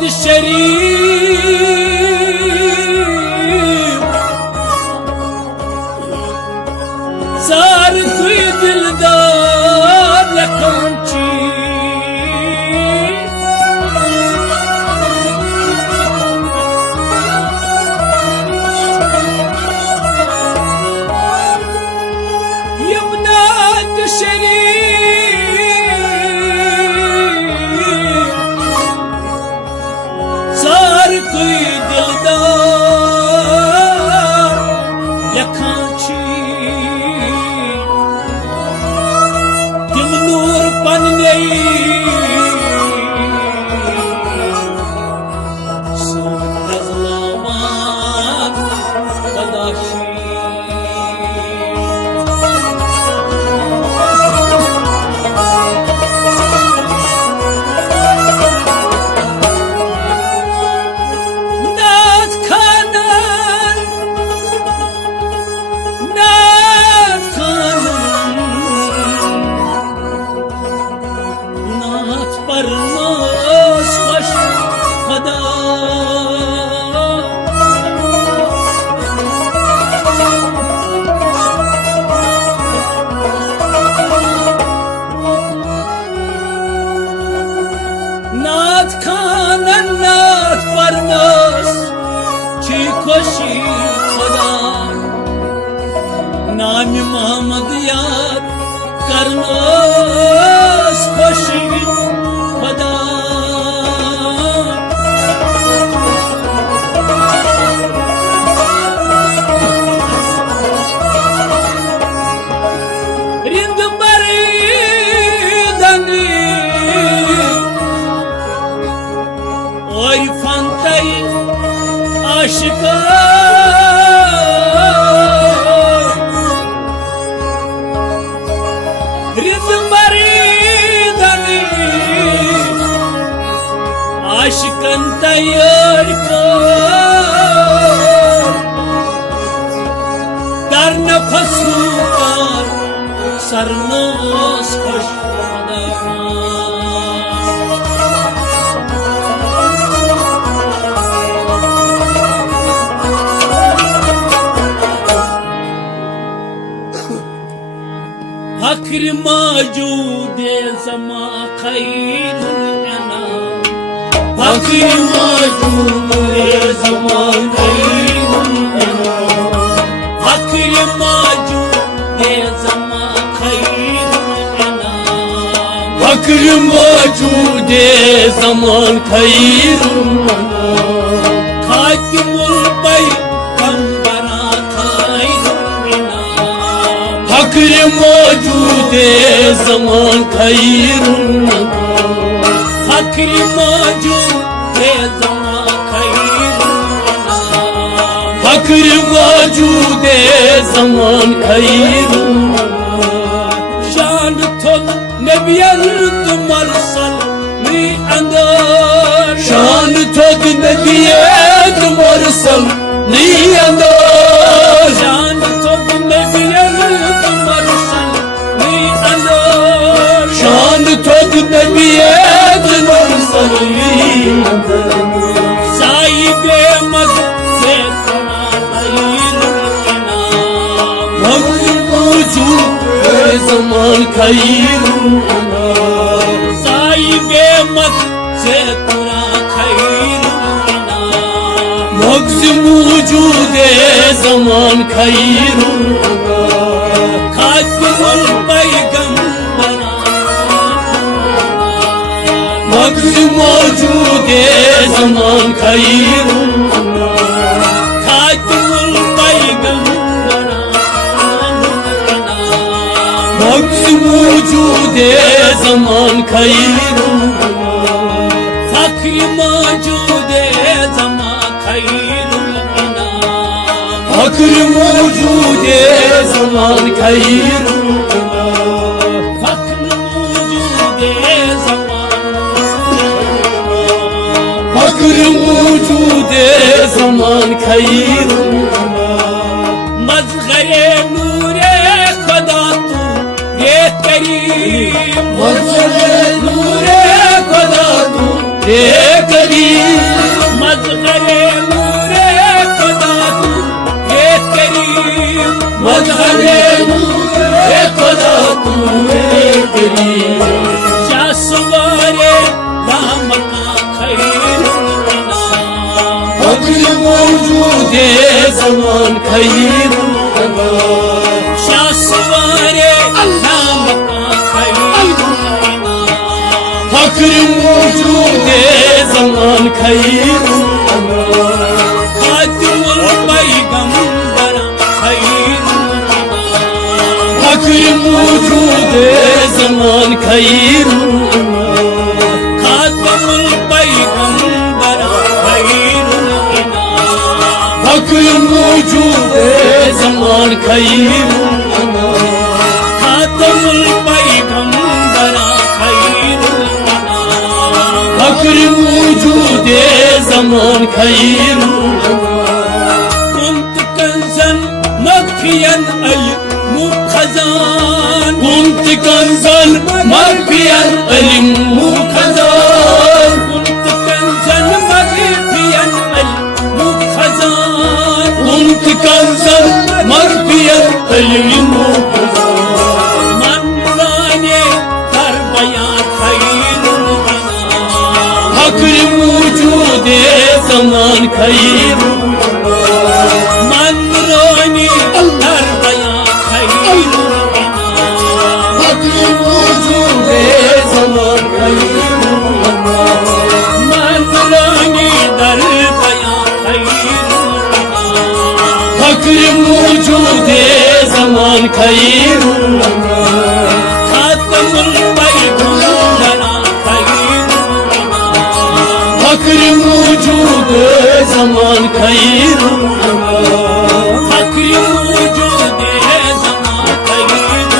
नात शरीफ सार कोई दिलदार लखनची नात शरीफ सार कोई दिलदार लखांची तिम नूर पन्ने सुलमान पदाशी नात खानन नात परनस छी खुशी खुदा नाम मोहम्मद याद करनस खुशी खुदा रिंद बरी दनी ओय फंतई आशिका रिंद बरी दनी आशिकन तैयार को दर नफसू कर सरनोस खुश फख्र मौजूद ज़मा खैरुल अनाम फख्र मौजूद ज़मा खैरुल अनाम फख्र मौजूद ज़मा खैरुल अनाम फख्र मौजूद ज़मान खैरुल अनाम खातिमुल पैगंबरा खैरुल अनाम फख्र मौजूद ज़मान खैरुल अनाम फख्र मौजूद ज़मान खैरुल अनाम फख्र मौजूद ज़मान खैरुल अनाम शान थोक नबियन मुरसल नी अंदर शान थोक नबियन मुरसल नी अंदर शान थोक नबियन मुरसल नी अंदर शान थोक नबियन मुरसल नी अंदर साहिबे मद से खना खैरुल अनाम मौजूद ज़मान खैरुल अनाम साहिबे मद से तुरा खैरुल अनाम मग़ज़ मौजूद ज़मान खैरुल अनाम खातिमुल पैगंबरा मग़ज़ मौजूद ज़मान खैरुल अनाम खातिमुल पैगंबरा मग़ज़ मौजूद ज़मान खैरुल अनाम फख्र मौजूद ज़मान खैरुल अनाम फख्र मौजूद ज़मान खैरुल अनाम फख्र मौजूद ज़मान फख्र मौजूद ज़मान खैरुल अनाम मज़हरे नूरे खुदा तू ये करीम मज़हरे नूरे खुदा तू ये करीम मज़हरे नूरे खुदा तू ये करीम मज़हरे नूरे खुदा तू ये करीम शाह सवारे दाम का खैर फक्र मौजूद ज़मान खैर शाह सवारे दाम का खैर फक्र मौजूद ज़मान खैर खातिमुल पैगंबर खैर फक्र मौजूद ज़मान खैर खातिमुल पैगंबर खैर फक्र मौजूद ज़मान खैर खातिमुल पैगंबर खैर फक्र मौजूद ज़मान खैर कुंत कंज़न मख्फियन अल मुखज़ान कुंत कंज़न मख्फियन अल मुखज़ान कुंत कंज़न मख्फियन अल मुखज़ान कुंत कंज़न मख्फियन अल मुखज़ान मनराने करबया खैर फक्र मौजूद ज़मान खैर मनराने करबया खैर फक्र मौजूद ज़मान खैर मनराने करबया खैर फक्र मौजूद ज़मान खैर खातिमुल पैगंबर खैर फक्र मौजूद ज़मान खैर फक्र मौजूद ज़मान खैर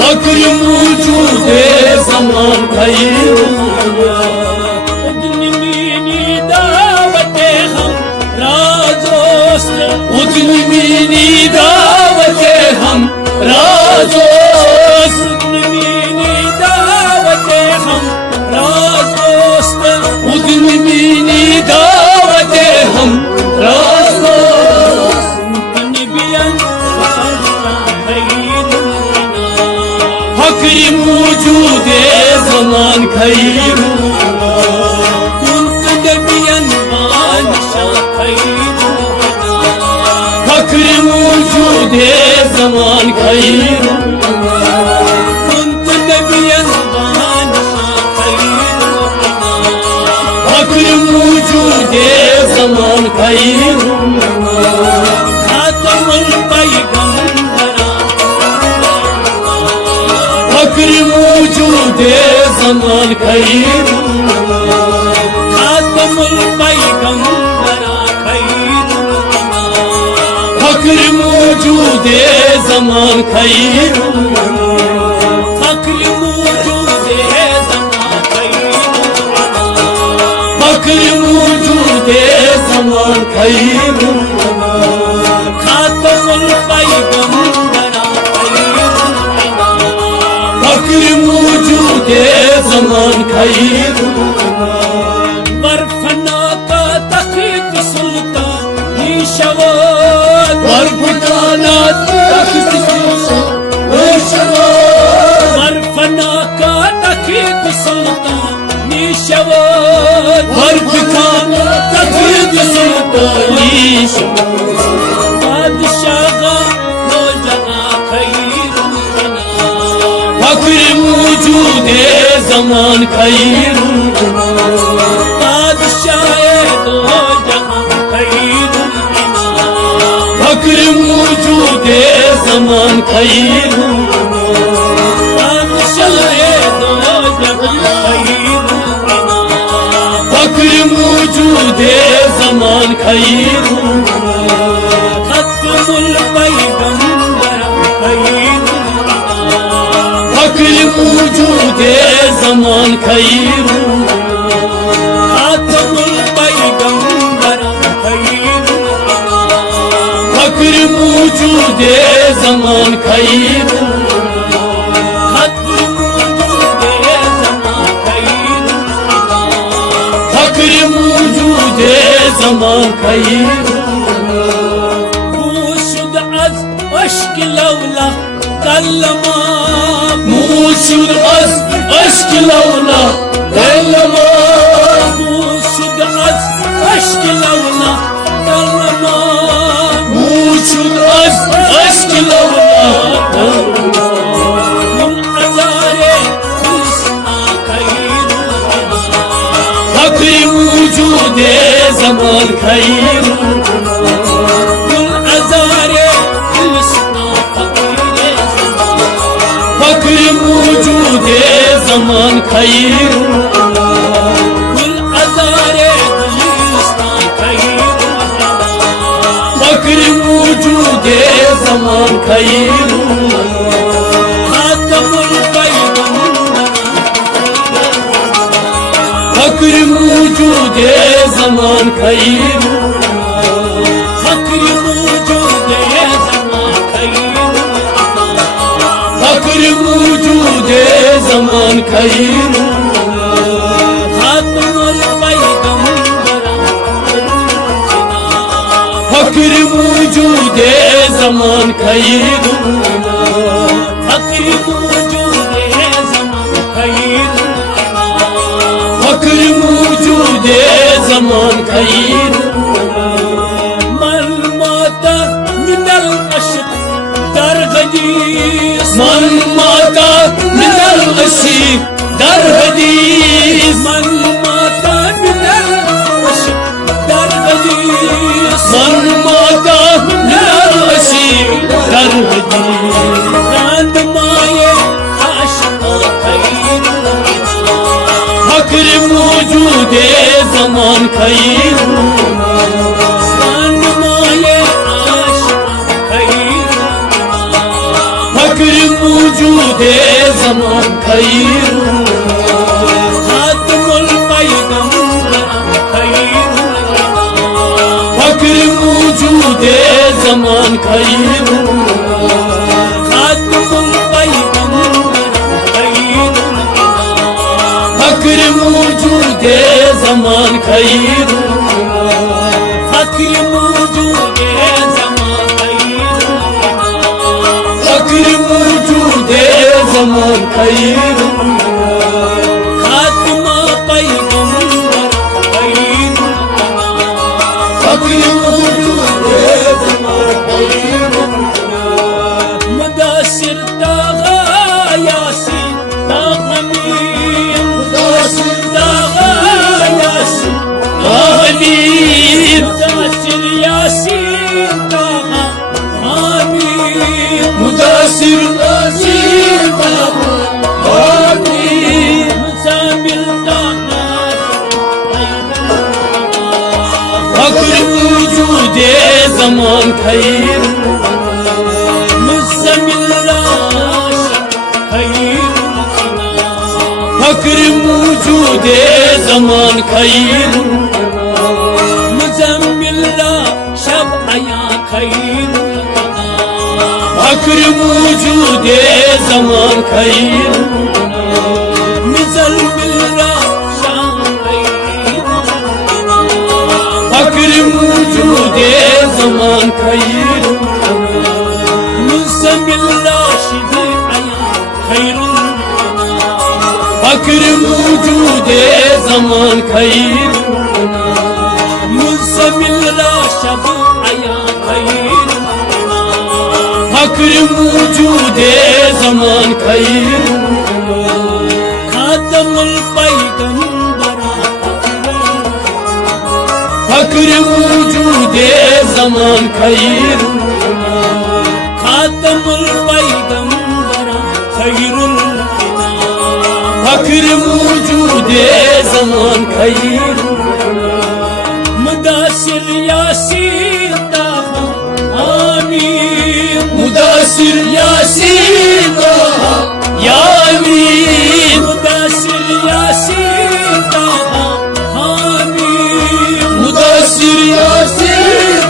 फक्र मौजूद ज़मान खैर उदनी मीनी दावते हम राज़ोस्त उदनी मीनी दावते हम राज़ोस्त उदनी मीनी दावते हम राज़ोस्त उदनी मीनी दावते हम राज़ोस्त नबियन खैर फक्र मौजूद ज़मान खैर कुंत नबियन बादशाह खैर फक्र मौजूद ज़मान खैर कुंत नबियन बादशाह खैर फक्र मौजूद ज़मान खैर खातिमुल पैगंबर फक्र मौजूद ज़मान खैर खातिमुल पैगंबर खैर फक्र मौजूद ज़मान खैर फक्र मौजूद ज़मान खैर फक्र मौजूद ज़मान खैर खातिमुल पैगंबर खैर फक्र मौजूद ज़मान खैर बरफना का तख्त सुल्तान निशवात बरफना तख्त सुल्तान बरफना का तख्त सुल्तान निशवात बरफना तख्त सुल्तान निशवात बादशाह नो जगह खैर फक्र मौजूद ज़मान खैर बादशाह दो जहां खैर फक्र मौजूद ज़मान खैर बादशाह दो जहां खैर फक्र मौजूद ज़मान खैर खातिमुल पैगंबर खैर फक्र मौजूद ज़मान खैर खातिमुल पैगंबर खैर फक्र मौजूद ज़मान खैर फक्र मौजूद zaman خير موجود از عشق لولا كلما موجود از عشق لولا كلما موجود از عشق لولا كلما موجود از عشق لولا كلما من عذار حسنا خير فقر موجود zaman خير من عذار حسنا فقر موجود zaman خير من عذار حسنا خير فقر موجود zaman خير خاتم البيضاء فقر موجود zaman خير فقر موجود زمان خير فقر موجود zaman خير خاتم البيضاء فقر موجود zaman خير فقر موجود زمان خير فقر موجود zaman خير من مات من العشق درغديس من مات من العشق در حديث من مات من العشق درغديس من مات من العشق در حديث راند مايه عاشق خير فقر موجود zaman خير راند مايه عاشق خير فقر موجود zaman خير خاتم البيضاء خير فقر موجود zaman خير خاتم البيضاء خير فقر موجود zaman خير فقر موجود زمان خير فقر موجود zaman خير خاتم پیغمبر خیر فقر موجود zaman خير مداسر داغا یاسین داغمین داغا یاسین آمين مداسر یاسین داغا آمین مداسر نازل آمين مزامل داغا فقر موجود zaman خير مزامل راشد خیر فقر موجود zaman خير مزمل را شب آیا خیر فقر موجود zaman خير مزمل را شام خیر فقر موجود zaman خير مزمل را شد آیا خیر فقر موجود zaman خير مزمل را شب آیا خیر فقر موجود zaman خير خاتم الپیغمبر فقر موجود zaman خير خاتم الپیغمبر خیر فقر موجود zaman خير مداسر یاسین داغا آمین مداسر ياسين يا أمين مداسر یاسین داغا آمین مداسر ياسين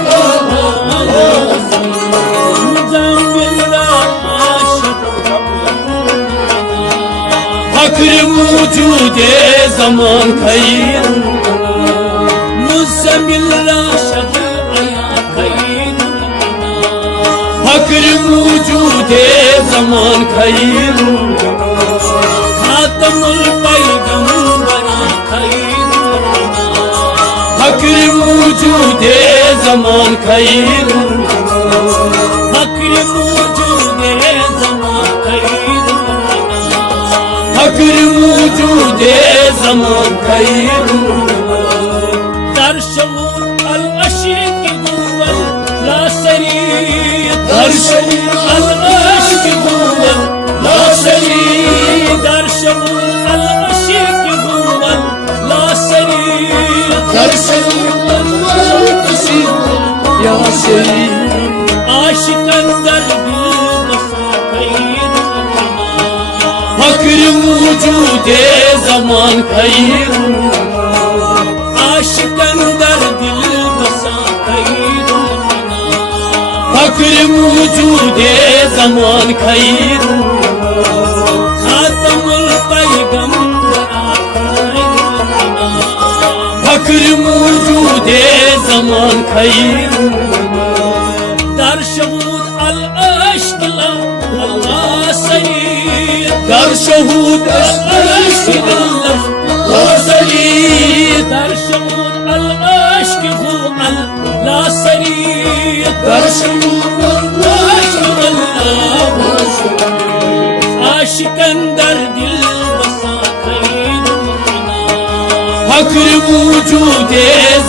مزمل را عاشق فقر موجود zaman خير مزمل را फक्र मौजूद जमान खैर खातमुल पैगंबरा खैरुल फक्र मौजूद जमान खैर फक्र मौजूद ज़मान खैरुल फक्र मौजूद जमान खैर दर्शमुल अल अशिक गुवल ला शरीक दर्शमुल अल अशिक गुवल ला शरीक दर्शमुल अल अशिक गुवल ला शरीक दर्शमुल या शरीक आशिकन दर दिल बसा खैरुल फक्र मौजूद जमान खैर आशिकन दर दिल बसा खैरुल फक्र मौजूद जमान खैर खातमुल पैगंबरा खैरुल फक्र मौजूद जमान खैर दर शहूद अल अश्क ला अल्लाह शरीक दर शहूद अश्क ला शरीक दर शहूद अल अश्क हु अल ला शरीक दर शहूद अश्क अल्लाह आशिकन दर दिल बसा खैरुल फक्र मौजूद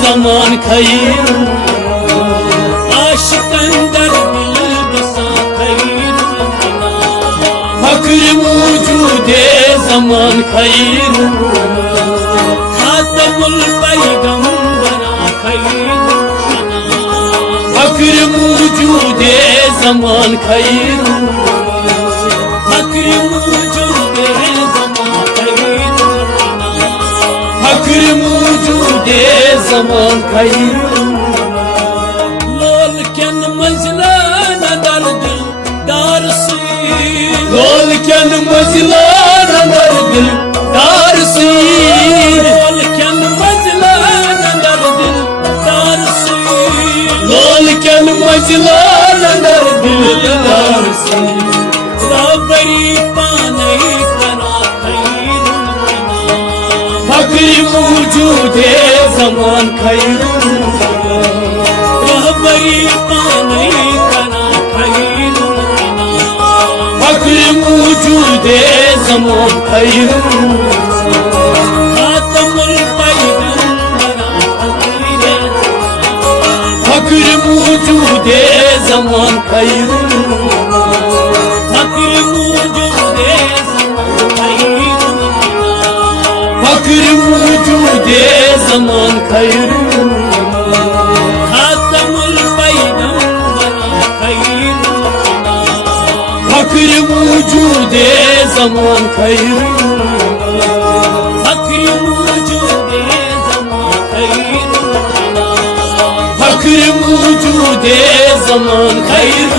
जमान खैर आशिकन दर दिल बसा खैरुल फक्र मौजूद जमान खैर खातमुल पैगंबरा खैरुल फक्र मौजूद जमान खैर फक्र मौजूद ज़मान खैरुल फक्र मौजूद जमान खैर लोल कन मंजिला न दर दिल दार सी लोल कन मजला नंदर दिल दार सी लोल कन मंजिला न दर दिल दार सी लोल कन मजला नंदर दिल दार सी राबरी पाने करा खैरुल फक्र मौजूद जमान खैर राबरी पाने करा खैरुल फक्र मौजूद जमान खैर खातमुल पैगंबरा खैरुल फक्र मौजूद जमान खैर फक्र मौजूद ज़मान खैरुल फक्र मौजूद जमान खैर खातमुल पैगंबरा खैरुल फक्र मौजूद जमान खैर फक्र मौजूद ज़मान खैरुल फक्र मौजूद जमान खैर